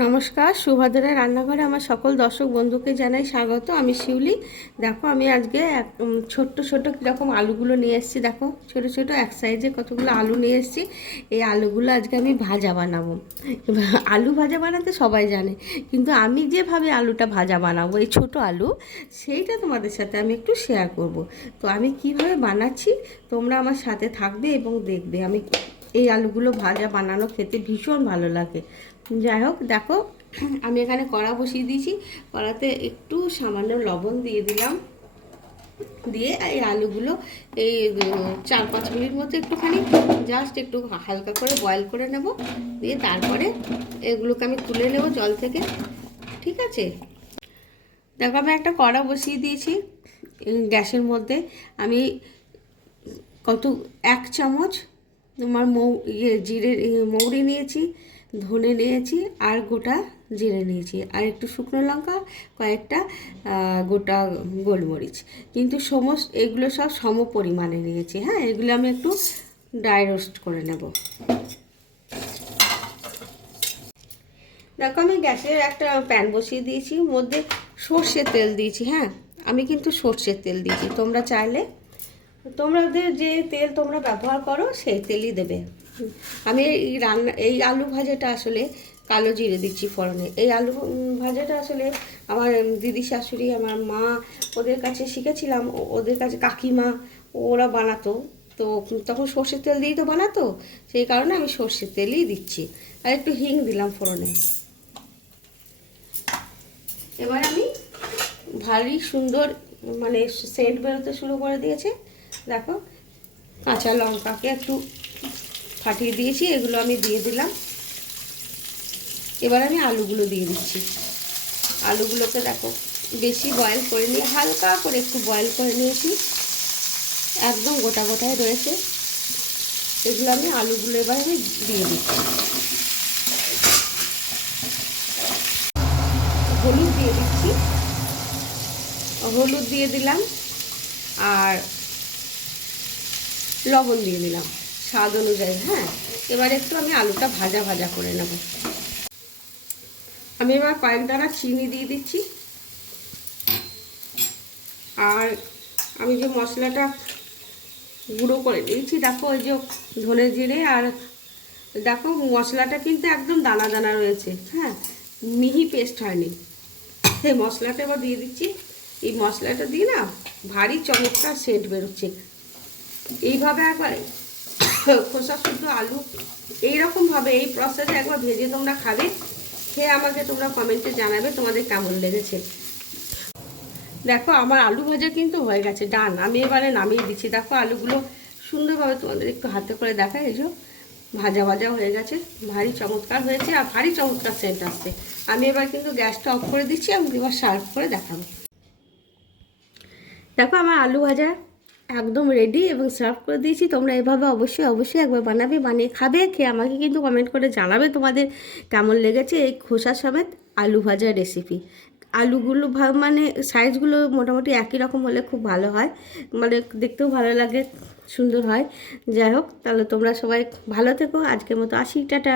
নমস্কার, সুভদ্রা রান্নাঘরে আমার সকল দর্শক বন্ধুকে জানাই স্বাগত। আমি শিউলি। দেখো, আমি আজকে এক ছোট্ট ছোট্ট কীরকম আলুগুলো নিয়ে এসেছি। দেখো, ছোট ছোট এক সাইজে কতগুলো আলু নিয়ে এসেছি। এই আলুগুলো আজকে আমি ভাজা বানাবো। আলু ভাজা বানাতে সবাই জানে, কিন্তু আমি যেভাবে আলুটা ভাজা বানাবো, এই ছোট আলু, সেইটা তোমাদের সাথে আমি একটু শেয়ার করব। তো আমি কীভাবে বানাচ্ছি, তোমরা আমার সাথে থাকবে এবং দেখবে আমি এই আলুগুলো ভাজা বানানো খেতে ভীষণ ভালো লাগে। যাই হোক, দেখো, আমি এখানে কড়া বসিয়ে দিয়েছি। কড়াতে একটু সামান্য লবণ দিয়ে দিলাম। দিয়ে এই আলুগুলো এই চার পাঁচ মিনিট মতো একটুখানি জাস্ট একটু হালকা করে বয়েল করে নেব। দিয়ে তারপরে এগুলোকে আমি তুলে নেব জল থেকে। ঠিক আছে? দেখো, আমি একটা কড়া বসিয়ে দিয়েছি গ্যাসের মধ্যে। আমি কত, এক চামচ তোমার মৌ ইয়ে জিরে মৌরি নিয়েছি, ধনে নিয়েছি, আর গোটা জিরে নিয়েছি। আর একটু শুকনো লঙ্কা, কয়েকটা গোটা গোলমরিচ। কিন্তু সমস্ত, এগুলো সব সম পরিমাণে নিয়েছি হ্যাঁ? এগুলো আমি একটু ড্রাই রোস্ট করে নেব। দেখো, আমি গ্যাসের একটা প্যান বসিয়ে দিয়েছি মধ্যে সর্ষের তেল দিয়েছি হ্যাঁ? আমি কিন্তু সর্ষের তেল দিয়েছি, তোমরা চাইলে তোমাদের যে তেল তোমরা ব্যবহার করো, সেই তেলই দেবে। আমি এই রান্না, এই আলু ভাজাটা আসলে কালো জিরে দিচ্ছি ফোড়নে। এই আলু ভাজাটা আসলে আমার দিদি শাশুড়ি, আমার মা ওদের কাছে শিখেছিলাম ওদের কাছে কাকিমা ওরা বানাতো। তো তখন সর্ষের তেল দিয়েই তো বানাতো, সেই কারণে আমি সর্ষের তেলই দিচ্ছি। আর একটু হিং দিলাম ফোড়নে। এবার আমি ভারী সুন্দর মানে সেন্ট বেরোতে শুরু করে দিয়েছে। দেখো, কাঁচা লঙ্কাকে একটু ফাটিয়ে দিয়েছি, এগুলো আমি দিয়ে দিলাম। এবার আমি আলুগুলো দিয়ে দিচ্ছি। আলুগুলোকে দেখো, বেশি বয়েল করে নিয়ে, হালকা করে একটু বয়েল করে নিয়েছি। একদম গোটা গোটায় রয়েছে। এগুলো আমি আলুগুলো এবার আমি দিয়ে দিচ্ছি। হলুদ দিয়ে দিচ্ছি। হলুদ দিয়ে দিলাম। আর লবণ দিয়ে দিলাম, স্বাদ অনুযায়ী হ্যাঁ? এবার একটু আমি আলুটা ভাজা ভাজা করে নেব। আমি এবার কয়েক দানা চিনি দিয়ে দিচ্ছি। আর আমি যে মশলাটা গুঁড়ো করে দিয়েছি, দেখো ওই যে ধনে জিরে আর দেখো মশলাটা কিন্তু একদম দানা দানা রয়েছে হ্যাঁ? মিহি পেস্ট হয়নি। এই মশলাটা এবার দিয়ে দিচ্ছি। এই মশলাটা দিয়ে না ভারী চমৎকার সেন্ট বেরোচ্ছে। এইভাবে একবার খোসা শুদ্ধ আলু এইরকমভাবে এই প্রসেসে একবার ভেজে তোমরা খাবে। খেয়ে আমাকে তোমরা কমেন্টে জানাবে তোমাদের কেমন লেগেছে। দেখো, আমার আলু ভাজা কিন্তু হয়ে গেছে ডান আমি এবারে নামিয়ে দিচ্ছি। দেখো, আলুগুলো সুন্দরভাবে তোমাদের একটু হাতে করে দেখায় এই ভাজা ভাজা হয়ে গেছে। ভারী চমৎকার হয়েছে আর ভারী চমৎকার সেন্ট আসছে। আমি এবার কিন্তু গ্যাসটা অফ করে দিচ্ছি, আমি এবার সার্ভ করে দেখাবো। দেখো, আমার আলু ভাজা একদম রেডি এবং সার্ভ করে দিয়েছি। তোমরা এভাবে অবশ্যই অবশ্যই একবার বানাবে, বানিয়ে খাবে, খেয়ে আমাকে কিন্তু কমেন্ট করে জানাবে তোমাদের কেমন লেগেছে এই খোসা সমেত আলু ভাজার রেসিপি আলুগুলো মানে সাইজগুলো মোটামুটি একই রকম হলে খুব ভালো হয়। মানে দেখতেও ভালো লাগে, সুন্দর হয়। যাই হোক, তাহলে তোমরা সবাই ভালো থেকো। আজকের মতো আসি, টাটা।